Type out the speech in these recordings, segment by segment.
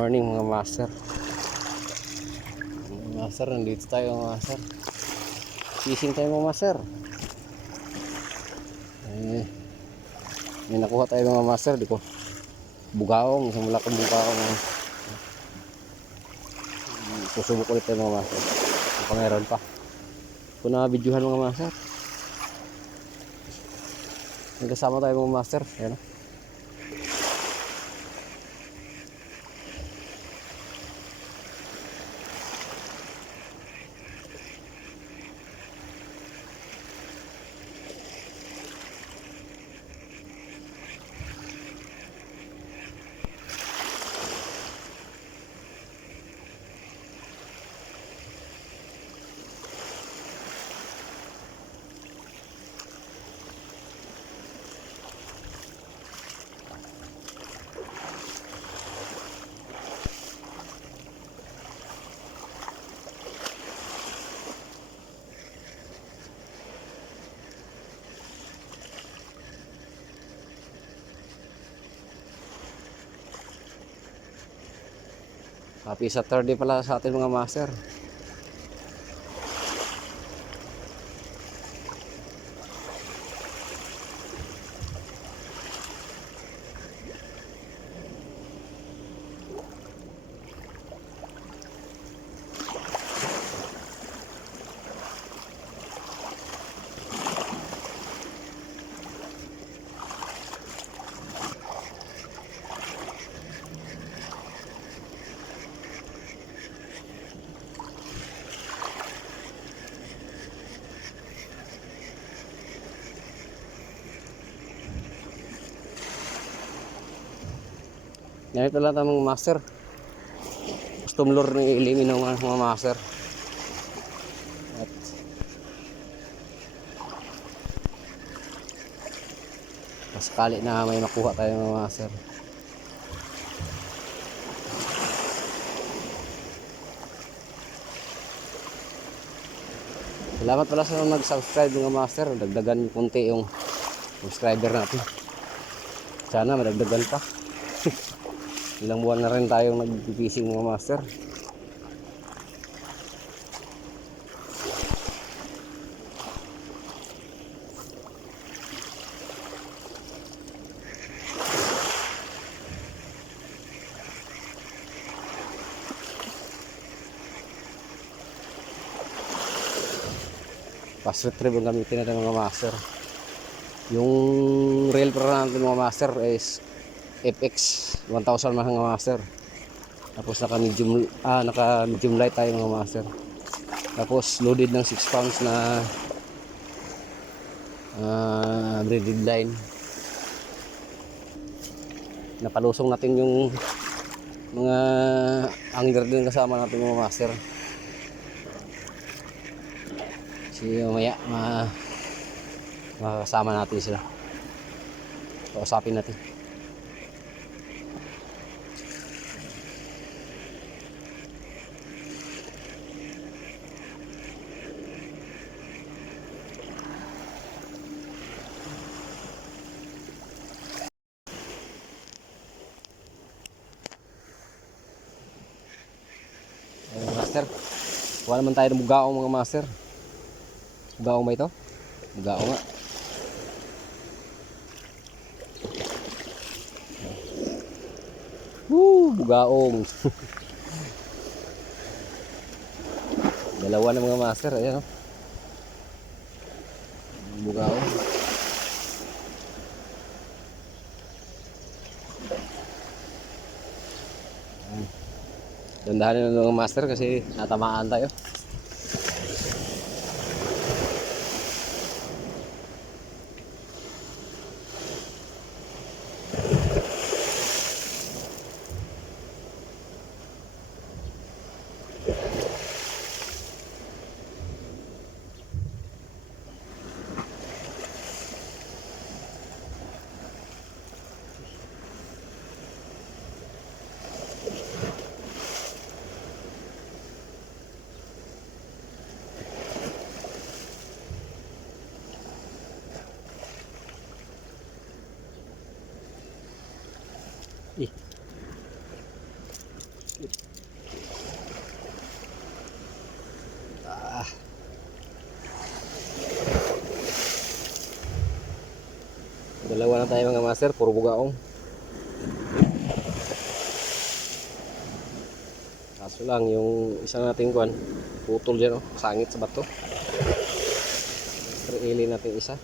morning mga master. Mga master, nandito tayo mga master. Fishing tayo mga master. Eh, may nakuha tayo mga master, di ko. Bugaong, isang malakang bugaong. Susubok ulit tayo mga master. Kung meron pa. Kung na-videohan mga master. Nagkasama tayo mga master. Ayan o. Happy Saturday pala sa ating mga master. Ganito lang mga master. Custom lure ni ilimi ng mga, master. At Pasakali na may makuha tayo mga master. Salamat pala sa mga nag-subscribe mga master. Dagdagan yung kunti yung subscriber natin. Sana madagdagan pa. Ilang buwan na rin tayong nag-fishing mga master. Pass retrieve ang gamitin natin mga master. Yung rail para natin mga master is FX 1000 mga master. Tapos naka medium ah naka medium light tayo mga master. Tapos loaded ng 6 pounds na ah braided line. Napalusong natin yung mga angler din kasama natin mga master. Si mamaya ma makakasama natin sila. Kausapin natin. Master. Kuha naman tayo ng bugaong mga master. Bugaong ba ito? Bugaong nga. Woo! Bugaong. Dalawa na mga master. Ayan o. Bugaong. Dandahanin ng mga master kasi natamaan tayo. Ah. Dalawa na tayo mga master, puro bugaong. Kaso lang, yung isa nating kuan, putol dyan, oh, sangit sa bato. Reili natin isa.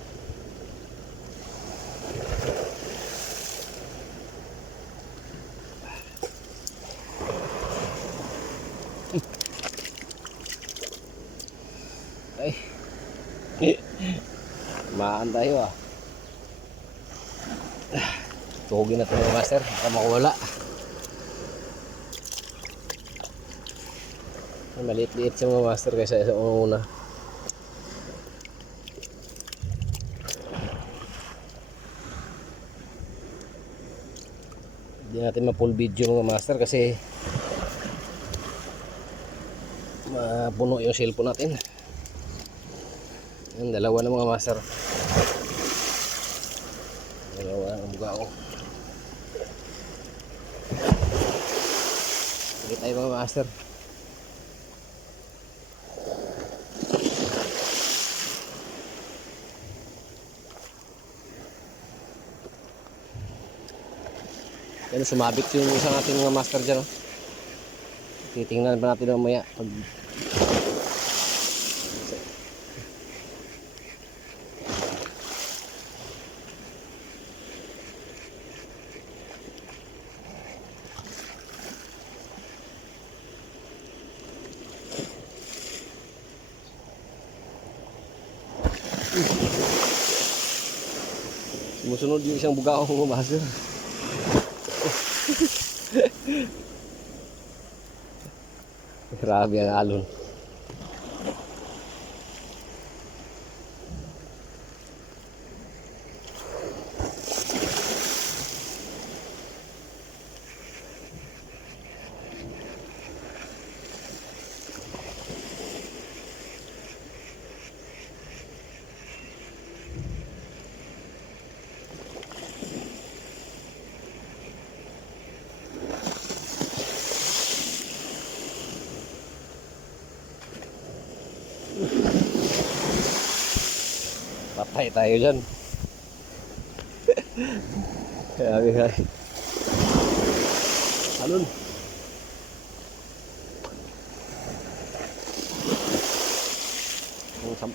Maan tayo ah. Tugin na ito mga master, baka makawala. Maliit-liit siya mga master kaysa sa una. Hindi natin ma-full video mga master kasi mapuno yung cellphone natin. Yan, dalawa na mga master. Dalawa ang bugao. Sige tayo mga master. Yan, sumabit yung isa nating mga master dyan. Oh. Titingnan pa natin mamaya. Pag... Sumusunod yung isang bugao mga master. Grabe ang alon. tayo-tayo dyan. Grabe ka. Alon. Ang